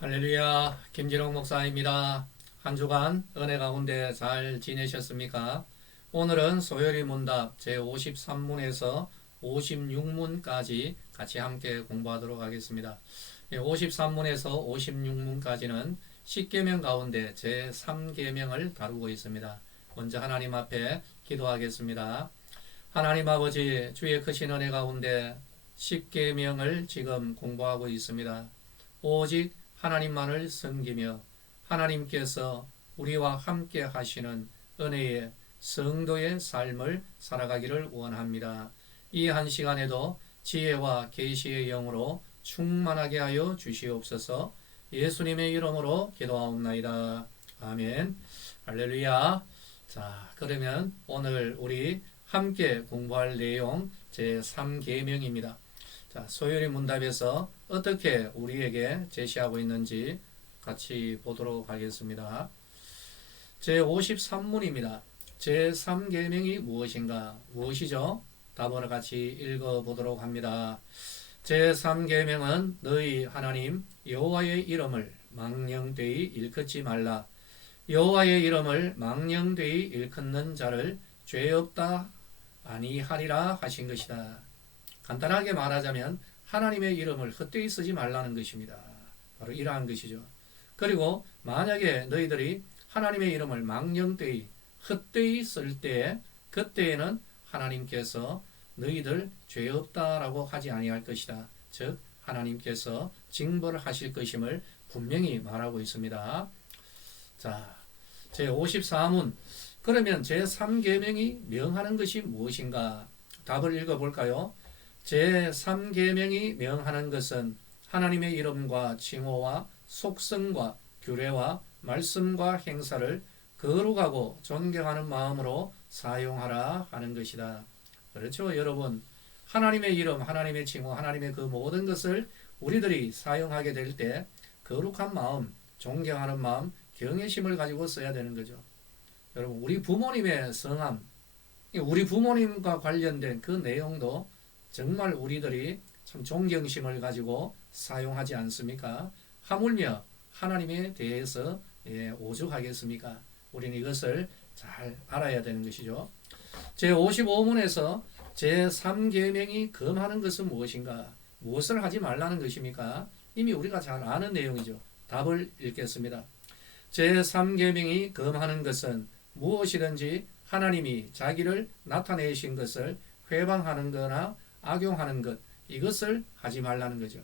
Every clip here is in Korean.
할렐루야, 김진홍 목사입니다. 한 주간 은혜 가운데 잘 지내셨습니까? 오늘은 소요리 문답 제53문에서 56문까지 같이 함께 공부하도록 하겠습니다. 53문에서 56문까지는 10계명 가운데 제3계명을 다루고 있습니다. 먼저 하나님 앞에 기도하겠습니다. 하나님 아버지, 주의 크신 은혜 가운데 10계명을 지금 공부하고 있습니다. 오직 하나님만을 섬기며 하나님께서 우리와 함께 하시는 은혜의 성도의 삶을 살아가기를 원합니다. 이 한 시간에도 지혜와 계시의 영으로 충만하게 하여 주시옵소서. 예수님의 이름으로 기도하옵나이다. 아멘. 할렐루야. 자, 그러면 오늘 우리 함께 공부할 내용 제3계명입니다. 자, 소요리 문답에서 어떻게 우리에게 제시하고 있는지 같이 보도록 하겠습니다. 제53문입니다. 제3계명이 무엇인가? 무엇이죠? 답을 같이 읽어보도록 합니다. 제3계명은 너희 하나님 여호와의 이름을 망령되이 일컫지 말라. 여호와의 이름을 망령되이 일컫는 자를 죄 없다 아니하리라 하신 것이다. 간단하게 말하자면 하나님의 이름을 헛되이 쓰지 말라는 것입니다. 바로 이러한 것이죠. 그리고 만약에 너희들이 하나님의 이름을 망령되이 헛되이 쓸 때 그때에는 하나님께서 너희들 죄 없다라고 하지 아니할 것이다. 즉 하나님께서 징벌하실 것임을 분명히 말하고 있습니다. 자, 제54문. 그러면 제3계명이 명하는 것이 무엇인가? 답을 읽어볼까요? 제3계명이 명하는 것은 하나님의 이름과 칭호와 속성과 규례와 말씀과 행사를 거룩하고 존경하는 마음으로 사용하라 하는 것이다. 그렇죠, 여러분. 하나님의 이름, 하나님의 칭호, 하나님의 그 모든 것을 우리들이 사용하게 될 때 거룩한 마음, 존경하는 마음, 경외심을 가지고 써야 되는 거죠. 여러분, 우리 부모님의 성함, 우리 부모님과 관련된 그 내용도 정말 우리들이 참 존경심을 가지고 사용하지 않습니까? 하물며 하나님에 대해서 오죽하겠습니까? 우리는 이것을 잘 알아야 되는 것이죠. 제55문에서 제3계명이 금하는 것은 무엇인가? 무엇을 하지 말라는 것입니까? 이미 우리가 잘 아는 내용이죠. 답을 읽겠습니다. 제3계명이 금하는 것은 무엇이든지 하나님이 자기를 나타내신 것을 회방하는 거나 악용하는 것, 이것을 하지 말라는 거죠.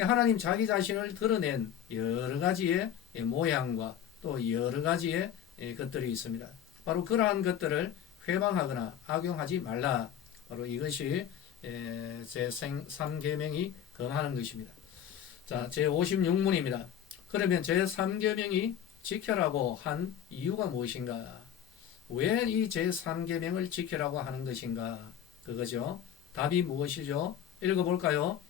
하나님 자기 자신을 드러낸 여러 가지의 모양과 또 여러 가지의 것들이 있습니다. 바로 그러한 것들을 회방하거나 악용하지 말라. 바로 이것이 제3계명이 금하는 것입니다. 자, 제56문입니다. 그러면 제3계명이 지켜라고 한 이유가 무엇인가? 왜 이 제3계명을 지켜라고 하는 것인가? 그거죠. 답이 무엇이죠? 읽어볼까요?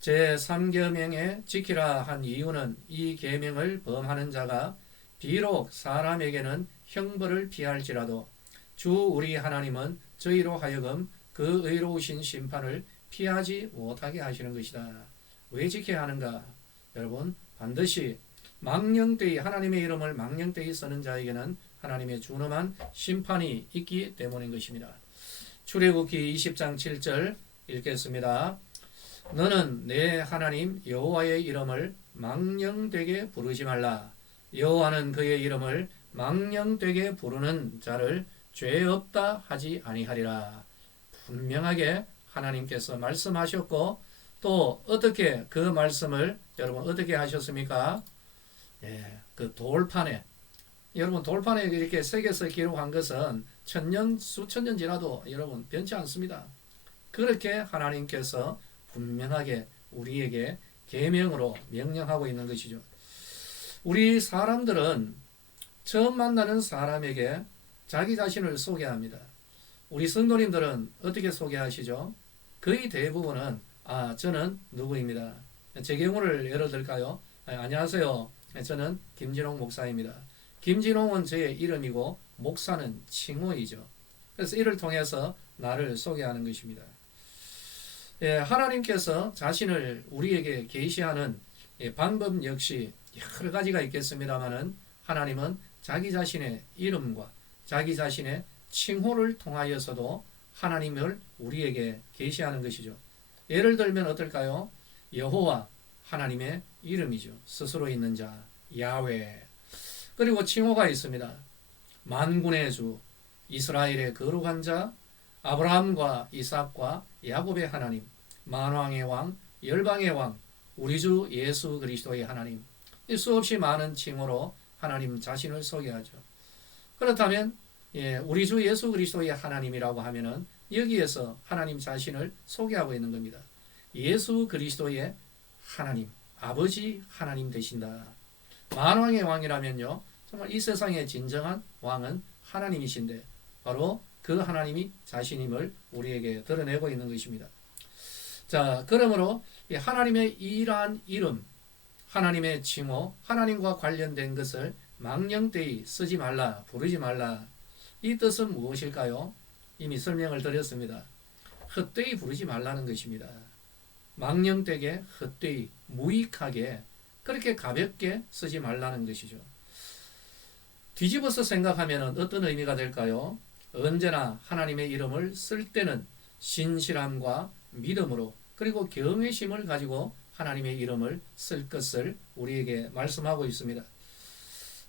제3계명에 지키라 한 이유는 이 계명을 범하는 자가 비록 사람에게는 형벌을 피할지라도 주 우리 하나님은 저희로 하여금 그 의로우신 심판을 피하지 못하게 하시는 것이다. 왜 지켜야 하는가? 여러분, 반드시 망령되이 하나님의 이름을 망령되이 쓰는 자에게는 하나님의 준엄한 심판이 있기 때문인 것입니다. 출애굽기 20장 7절 읽겠습니다. 너는 내 하나님 여호와의 이름을 망령되게 부르지 말라. 여호와는 그의 이름을 망령되게 부르는 자를 죄 없다 하지 아니하리라. 분명하게 하나님께서 말씀하셨고 또 어떻게 그 말씀을 여러분 어떻게 하셨습니까? 그 돌판에 여러분 돌판에 이렇게 새겨서 기록한 것은 천년 수천 년 지나도 여러분 변치 않습니다. 그렇게 하나님께서 분명하게 우리에게 계명으로 명령하고 있는 것이죠. 우리 사람들은 처음 만나는 사람에게 자기 자신을 소개합니다. 우리 성도님들은 어떻게 소개하시죠? 거의 대부분은 저는 누구입니다. 제 경우를 예를 들까요? 안녕하세요. 저는 김진홍 목사입니다. 김진홍은 저의 이름이고 목사는 칭호이죠. 그래서 이를 통해서 나를 소개하는 것입니다. 하나님께서 자신을 우리에게 계시하는 방법 역시 여러 가지가 있겠습니다만은 하나님은 자기 자신의 이름과 자기 자신의 칭호를 통하여서도 하나님을 우리에게 계시하는 것이죠. 예를 들면 어떨까요? 여호와 하나님의 이름이죠. 스스로 있는 자 야훼. 그리고 칭호가 있습니다. 만군의 주, 이스라엘의 거룩한 자, 아브라함과 이삭과 야곱의 하나님, 만왕의 왕, 열방의 왕, 우리 주 예수 그리스도의 하나님. 수없이 많은 칭호로 하나님 자신을 소개하죠. 그렇다면 우리 주 예수 그리스도의 하나님이라고 하면은 여기에서 하나님 자신을 소개하고 있는 겁니다. 예수 그리스도의 하나님, 아버지 하나님 되신다. 만왕의 왕이라면요, 정말 이 세상의 진정한 왕은 하나님이신데 바로 그 하나님이 자신임을 우리에게 드러내고 있는 것입니다. 자, 그러므로 하나님의 이러한 이름, 하나님의 칭호, 하나님과 관련된 것을 망령되이 쓰지 말라, 부르지 말라. 이 뜻은 무엇일까요? 이미 설명을 드렸습니다. 헛되이 부르지 말라는 것입니다. 망령되게, 헛되이, 무익하게, 그렇게 가볍게 쓰지 말라는 것이죠. 뒤집어서 생각하면 어떤 의미가 될까요? 언제나 하나님의 이름을 쓸 때는 신실함과 믿음으로 그리고 경외심을 가지고 하나님의 이름을 쓸 것을 우리에게 말씀하고 있습니다.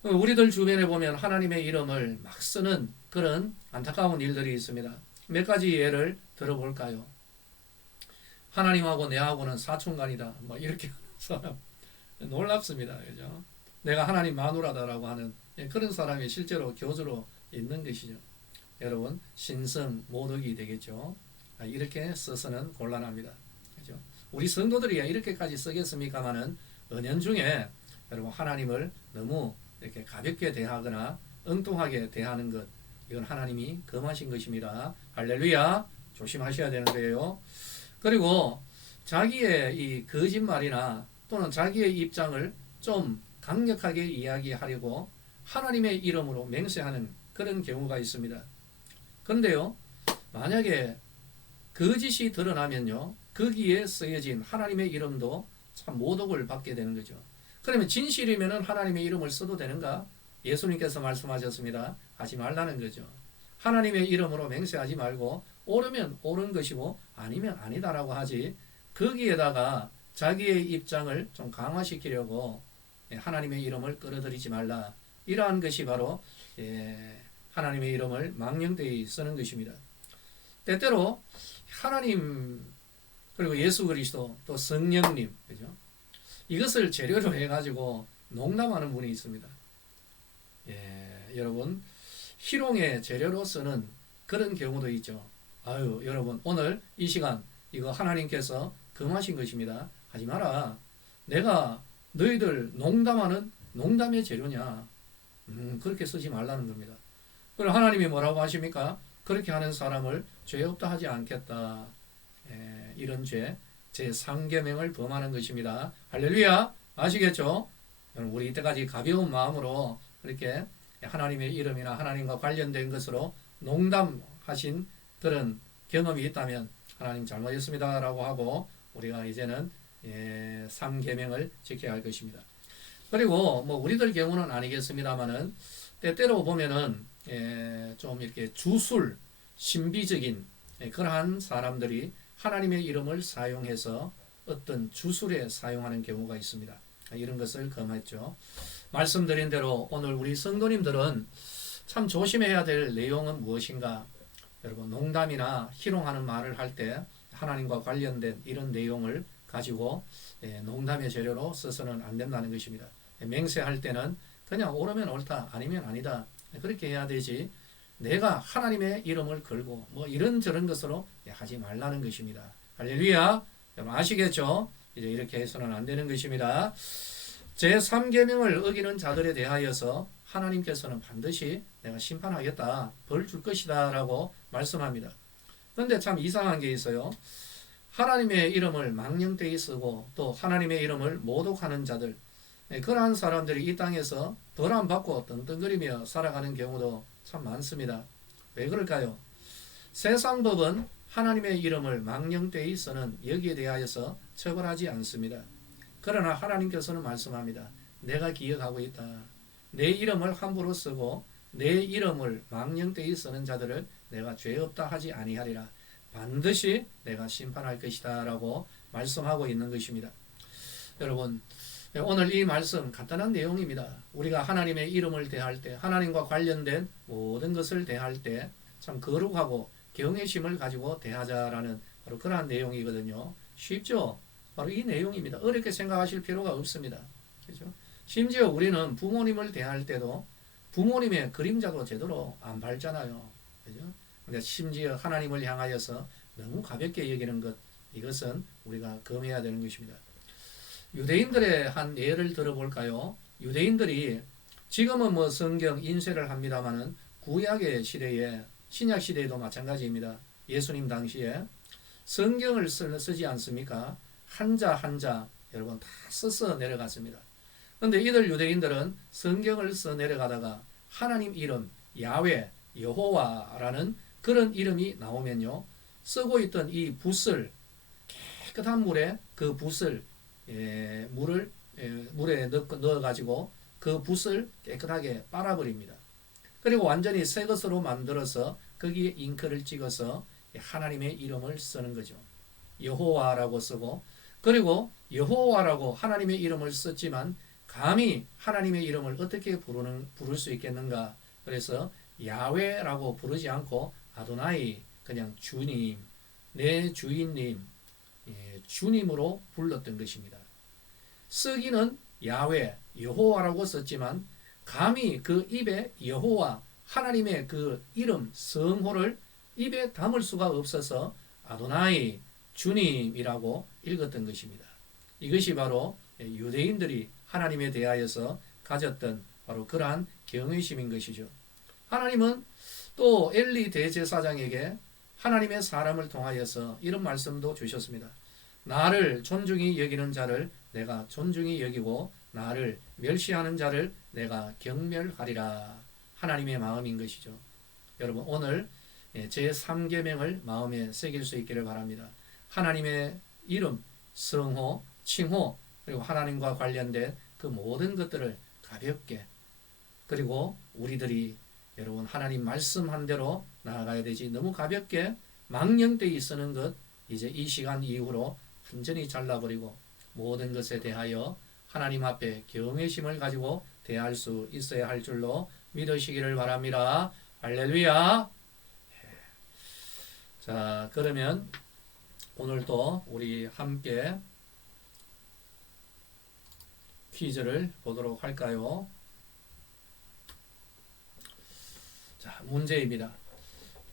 우리들 주변에 보면 하나님의 이름을 막 쓰는 그런 안타까운 일들이 있습니다. 몇 가지 예를 들어볼까요? 하나님하고 내하고는 사촌간이다. 뭐 이렇게 하는 사람 놀랍습니다. 그죠? 내가 하나님 마누라다라고 하는 그런 사람이 실제로 교주로 있는 것이죠. 여러분 신성 모독이 되겠죠. 이렇게 써서는 곤란합니다. 그죠? 우리 성도들이 이렇게까지 쓰겠습니까마는 은연중에 여러분 하나님을 너무 이렇게 가볍게 대하거나 엉뚱하게 대하는 것, 이건 하나님이 금하신 것입니다. 할렐루야. 조심하셔야 되는 거예요. 그리고 자기의 이 거짓말이나 또는 자기의 입장을 좀 강력하게 이야기하려고 하나님의 이름으로 맹세하는 그런 경우가 있습니다. 그런데요, 만약에 거짓이 드러나면요, 거기에 쓰여진 하나님의 이름도 참 모독을 받게 되는 거죠. 그러면 진실이면 하나님의 이름을 써도 되는가? 예수님께서 말씀하셨습니다. 하지 말라는 거죠. 하나님의 이름으로 맹세하지 말고 옳으면 옳은 것이고 아니면 아니다라고 하지, 거기에다가 자기의 입장을 좀 강화시키려고 하나님의 이름을 끌어들이지 말라. 이러한 것이 바로 하나님의 이름을 망령되이 쓰는 것입니다. 때때로 하나님 그리고 예수 그리스도 또 성령님, 그죠? 이것을 재료로 해가지고 농담하는 분이 있습니다. 여러분 희롱의 재료로 쓰는 그런 경우도 있죠. 아유, 여러분 오늘 이 시간 이거 하나님께서 금하신 것입니다. 하지 마라. 내가 너희들 농담하는 농담의 재료냐? 그렇게 쓰지 말라는 겁니다. 그럼 하나님이 뭐라고 하십니까? 그렇게 하는 사람을 죄 없다 하지 않겠다. 이런 죄, 제3계명을 범하는 것입니다. 할렐루야. 아시겠죠? 우리 이때까지 가벼운 마음으로 그렇게 하나님의 이름이나 하나님과 관련된 것으로 농담하신 그런 경험이 있다면 하나님 잘못했습니다 라고 하고 우리가 이제는 3계명을 지켜야 할 것입니다. 그리고 뭐 우리들 경우는 아니겠습니다만은 때때로 보면은 좀 이렇게 주술 신비적인 그러한 사람들이 하나님의 이름을 사용해서 어떤 주술에 사용하는 경우가 있습니다. 이런 것을 금했죠. 말씀드린 대로 오늘 우리 성도님들은 참 조심해야 될 내용은 무엇인가? 여러분 농담이나 희롱하는 말을 할 때 하나님과 관련된 이런 내용을 가지고 농담의 재료로 써서는 안 된다는 것입니다. 맹세할 때는 그냥 옳으면 옳다, 아니면 아니다, 그렇게 해야 되지 내가 하나님의 이름을 걸고 뭐 이런저런 것으로 하지 말라는 것입니다. 할렐루야. 여러분 아시겠죠? 이제 이렇게 해서는 안 되는 것입니다. 제3계명을 어기는 자들에 대하여서 하나님께서는 반드시 내가 심판하겠다, 벌 줄 것이다 라고 말씀합니다. 그런데 참 이상한 게 있어요. 하나님의 이름을 망령되이 쓰고 또 하나님의 이름을 모독하는 자들, 그러한 사람들이 이 땅에서 벌 안 받고 떵떵거리며 살아가는 경우도 참 많습니다. 왜 그럴까요? 세상 법은 하나님의 이름을 망령되이 쓰는 여기에 대하여서 처벌하지 않습니다. 그러나 하나님께서는 말씀합니다. 내가 기억하고 있다. 내 이름을 함부로 쓰고 내 이름을 망령되이 쓰는 자들을 내가 죄 없다 하지 아니하리라. 반드시 내가 심판할 것이다 라고 말씀하고 있는 것입니다. 여러분, 오늘 이 말씀 간단한 내용입니다. 우리가 하나님의 이름을 대할 때, 하나님과 관련된 모든 것을 대할 때 참 거룩하고 경외심을 가지고 대하자라는 바로 그러한 내용이거든요. 쉽죠? 바로 이 내용입니다. 어렵게 생각하실 필요가 없습니다. 그죠? 심지어 우리는 부모님을 대할 때도 부모님의 그림자도 제대로 안 밟잖아요. 그죠? 근데 심지어 하나님을 향하여서 너무 가볍게 여기는 것, 이것은 우리가 금해야 되는 것입니다. 유대인들의 한 예를 들어볼까요? 유대인들이 지금은 뭐 성경 인쇄를 합니다만은 구약의 시대에 신약 시대에도 마찬가지입니다. 예수님 당시에 성경을 쓰지 않습니까? 한자 한자 여러분 다 써서 내려갔습니다. 그런데 이들 유대인들은 성경을 써 내려가다가 하나님 이름 야훼 여호와라는 그런 이름이 나오면요, 쓰고 있던 이 붓을 깨끗한 물에 그 붓을 물에 넣어가지고 그 붓을 깨끗하게 빨아버립니다. 그리고 완전히 새 것으로 만들어서 거기에 잉크를 찍어서 하나님의 이름을 쓰는 거죠. 여호와라고 쓰고, 그리고 여호와라고 하나님의 이름을 썼지만 감히 하나님의 이름을 어떻게 부를 수 있겠는가? 그래서 야훼라고 부르지 않고 아도나이, 그냥 주님, 내 주인님, 주님으로 불렀던 것입니다. 쓰기는 야훼, 여호와라고 썼지만 감히 그 입에 여호와, 하나님의 그 이름, 성호를 입에 담을 수가 없어서 아도나이, 주님이라고 읽었던 것입니다. 이것이 바로 유대인들이 하나님에 대하여서 가졌던 바로 그러한 경외심인 것이죠. 하나님은 또 엘리 대제사장에게 하나님의 사람을 통하여서 이런 말씀도 주셨습니다. 나를 존중히 여기는 자를 내가 존중히 여기고 나를 멸시하는 자를 내가 경멸하리라. 하나님의 마음인 것이죠. 여러분, 오늘 제3계명을 마음에 새길 수 있기를 바랍니다. 하나님의 이름, 성호, 칭호, 그리고 하나님과 관련된 그 모든 것들을 가볍게, 그리고 우리들이 여러분 하나님 말씀한 대로 나아가야 되지, 너무 가볍게 망령되이 쓰는 것 이제 이 시간 이후로 완전히 잘라버리고 모든 것에 대하여 하나님 앞에 경외심을 가지고 대할 수 있어야 할 줄로 믿으시기를 바랍니다. 할렐루야. 자, 그러면 오늘도 우리 함께 퀴즈를 보도록 할까요? 자, 문제입니다.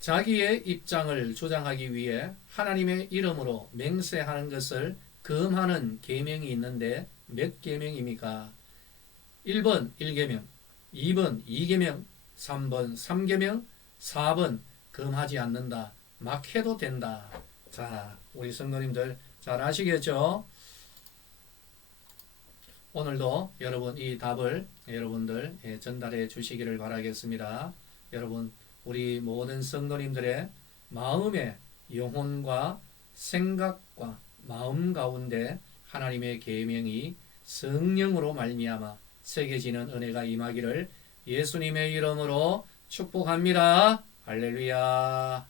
자기의 입장을 주장하기 위해 하나님의 이름으로 맹세하는 것을 금하는 계명이 있는데 몇 계명입니까? 1번 1계명, 2번 2계명, 3번 3계명, 4번 금하지 않는다. 막 해도 된다. 자, 우리 성도님들 잘 아시겠죠? 오늘도 여러분 이 답을 여러분들 전달해 주시기를 바라겠습니다. 여러분, 우리 모든 성도님들의 마음의 영혼과 생각과 마음 가운데 하나님의 계명이 성령으로 말미암아 새겨지는 은혜가 임하기를 예수님의 이름으로 축복합니다. 할렐루야.